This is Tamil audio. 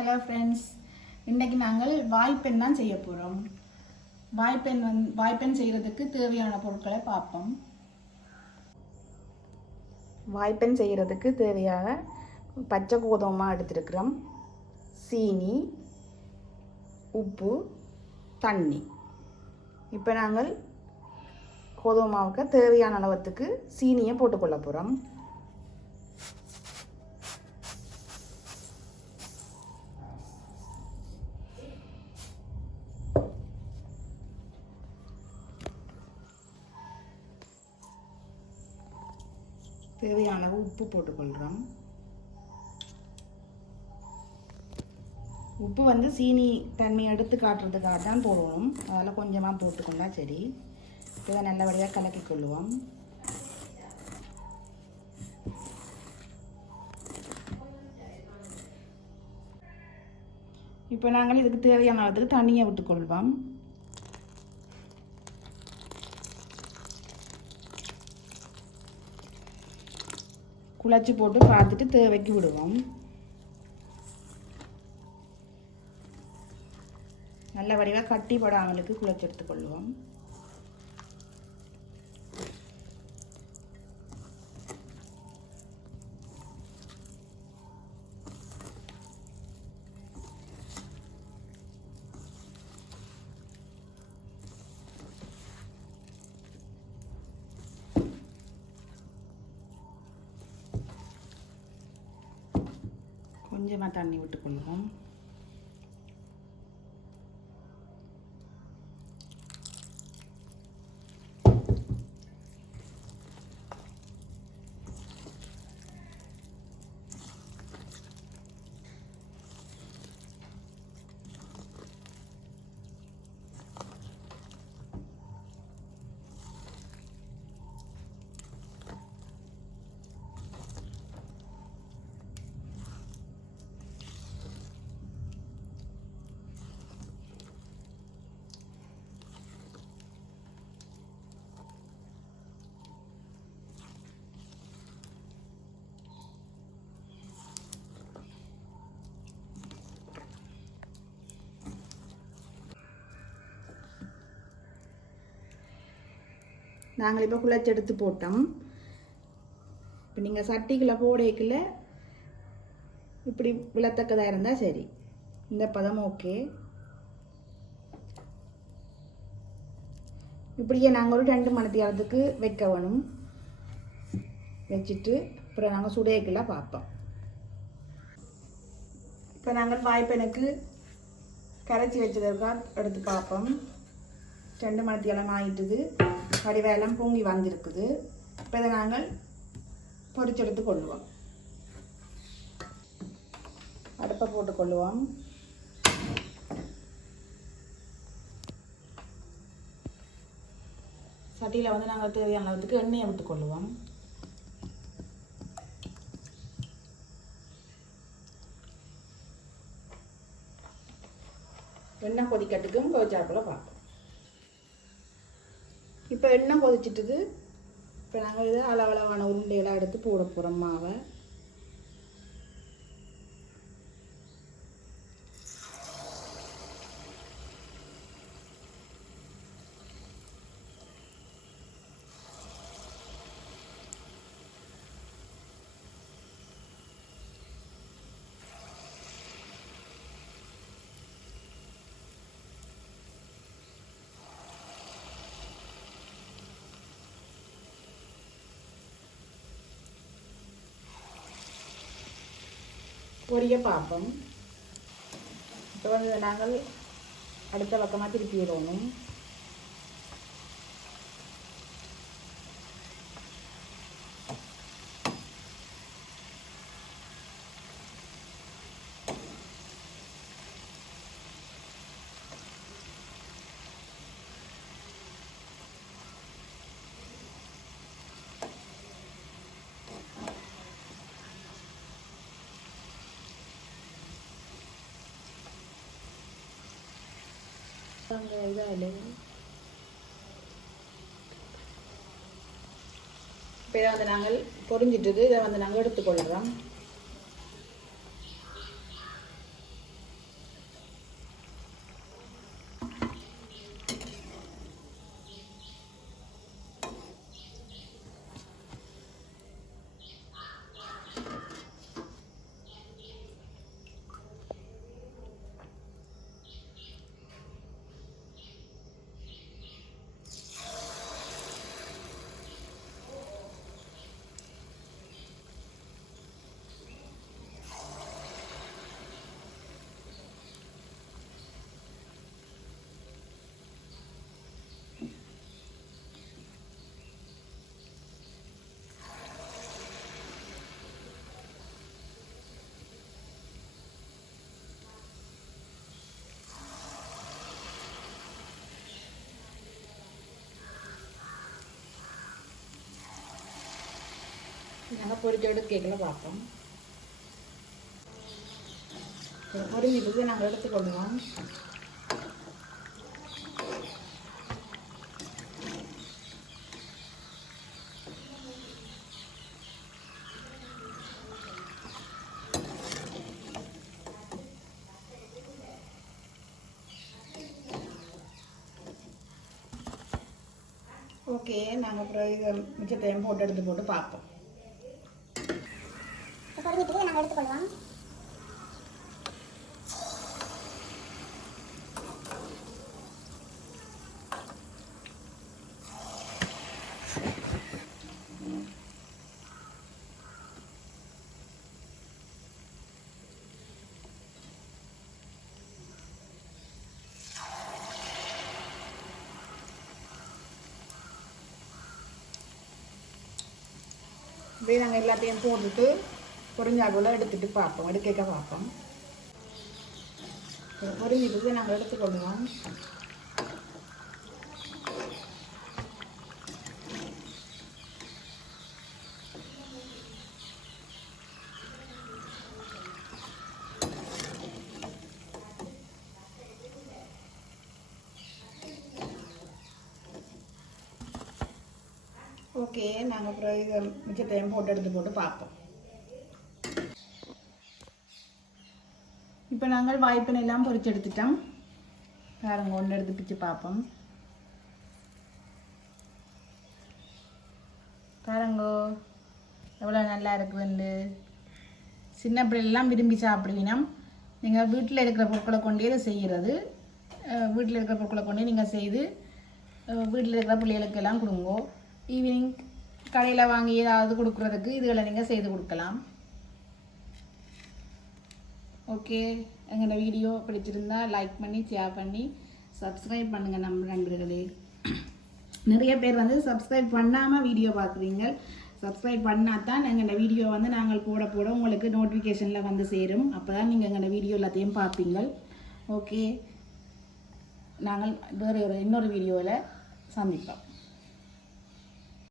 ஹலோ ஃப்ரெண்ட்ஸ் இன்றைக்கி நாங்கள் வாய்ப்பெண் தான் செய்ய போகிறோம் வாய்ப்பெண் வந் வாய்ப்பெண் செய்கிறதுக்கு தேவையான பொருட்களை பார்ப்போம். வாய்ப்பெண் செய்கிறதுக்கு தேவையான பச்சை கோதுமமாக எடுத்துருக்குறோம். சீனி உப்பு தண்ணி. இப்போ நாங்கள் கோதுமை மாவுக்கு தேவையான அளவத்துக்கு சீனியை போட்டுக்கொள்ள போகிறோம் தேவையான அளவு உப்பு போட்டுக்கொள்கிறோம் உப்பு வந்து சீனி தன்மை எடுத்து காட்டுறதுக்காக தான் போடணும் அதில் கொஞ்சமாக போட்டுக்கொண்டா சரி. இதை நல்லபடியாக கலக்கி கொள்ளுவோம். இப்போ நாங்கள் இதுக்கு தேவையான அளவுக்கு தண்ணியை விட்டுக்கொள்வோம். குழச்சி போட்டு பார்த்துட்டு தேவைக்கு விடுவோம். நல்ல வடிவாக கட்டிப்படாமலுக்கு குழச்சி எடுத்துக்கொள்வோம். கொஞ்சமாக தண்ணி விட்டுக்கொள்வோம். நாங்கள் இப்போ குழச்சி எடுத்து போட்டோம். இப்போ நீங்கள் சட்டிக்குள்ளே போடைக்குள்ள இப்படி விழத்தக்கதாக இருந்தால் சரி. இந்த பதம் ஓகே. இப்படியே நாங்கள் ஒரு ரெண்டு மணி நேரத்துக்கு வைக்க வேணும். வச்சுட்டு அப்புறம் நாங்கள் சுடையக்கெல்லாம் பார்ப்போம் இப்போ நாங்கள் வாய்ப்பெனுக்கு கரைச்சி வச்சதுக்காக எடுத்து பார்ப்போம் ரெண்டு மணி நேரம் ஆகிட்டுது வடிவேலம் பொங்கி வந்திருக்குது. இப்போ இதை நாங்கள் பொரிச்செடுத்து கொள்ளுவோம் அடுப்பை போட்டு கொள்ளுவோம் சட்டியில் வந்து நாங்கள் தேவையான அளவுக்கு எண்ணெயை விட்டு கொள்ளுவோம் எண்ணெய் கொதிக்கட்டுக்கும் கொதிச்சாப்புல பார்ப்போம். இப்போ எண்ணெய் கொதிச்சிட்டுது. இப்போ நாங்கள் இதை அளவளவான உருண்டையெல்லாம் எடுத்து போட போகிறோம் மாவை. பொரிய பார்ப்போம் இப்போ வந்து நாங்கள் அடுத்த பக்கமாக திருப்பி விடணும். இதாக இல்லை இப்போ இதை வந்து நாங்கள் பொறிஞ்சிட்டு இதை வந்து நாங்கள் எடுத்துக்கொள்கிறோம். நாங்கள் பொரிச்சு எடுக்கல பார்ப்போம் பொரிஞ்சிட்டு நாங்கள் எடுத்துக்கொள்வோம். ஓகே நாங்கள் அப்புறம் இதை மிச்ச டைம் போட்டு எடுத்து போட்டு பார்ப்போம் பொறுமைட்டு நாங்கள் எடுத்துக்கொள்வோம் நாங்கள் எல்லாத்தையும் போட்டுட்டு பொரிஞ்சாக்குள்ள எடுத்துட்டு பார்ப்போம் எடுக்க பார்ப்போம் பொரிஞ்சிட்டு நாங்கள் எடுத்துக்கொள்வோம் ஓகே நாங்கள் அப்புறம் இதை மிச்ச டைம் போட்டு எடுத்து போட்டு பார்ப்போம் நாங்கள் வாய்ப்பினை எல்லாம் பொறிச்செடுத்துட்டோம் பாருங்க ஒன்று எடுத்து பிச்சு பார்ப்போம் பாருங்கோ எவ்வளோ நல்லா இருக்குதுண்டு சின்ன பிள்ளைலாம் விரும்பி சாப்பிடுவீங்க நீங்கள் வீட்டில் இருக்கிற பொருட்களை கொண்டே இதை செய்கிறது வீட்டில் இருக்கிற பொருட்களை கொண்டே நீங்கள் செய்து வீட்டில் இருக்கிற பிள்ளைகளுக்கு எல்லாம் கொடுங்கோ ஈவினிங் கடையில் வாங்கி ஏதாவது கொடுக்குறதுக்கு இதுகளை நீங்கள் செய்து கொடுக்கலாம் ஓகே எங்களோட வீடியோ பிடிச்சிருந்தால் லைக் பண்ணி ஷேர் பண்ணி சப்ஸ்கிரைப் பண்ணுங்கள் நம்ம நண்பர்களே. நிறைய பேர் வந்து சப்ஸ்கிரைப் பண்ணாமல் வீடியோ பார்க்குறீங்க. சப்ஸ்கிரைப் பண்ணால் தான் எங்களோட வீடியோ வந்து நாங்கள் போட போட உங்களுக்கு நோட்டிஃபிகேஷனில் வந்து சேரும். அப்போ தான் நீங்கள் எங்களோட வீடியோ எல்லாத்தையும் பார்ப்பீங்க. ஓகே நாங்கள் வேறு ஒரு இன்னொரு வீடியோவில் சந்திப்போம்.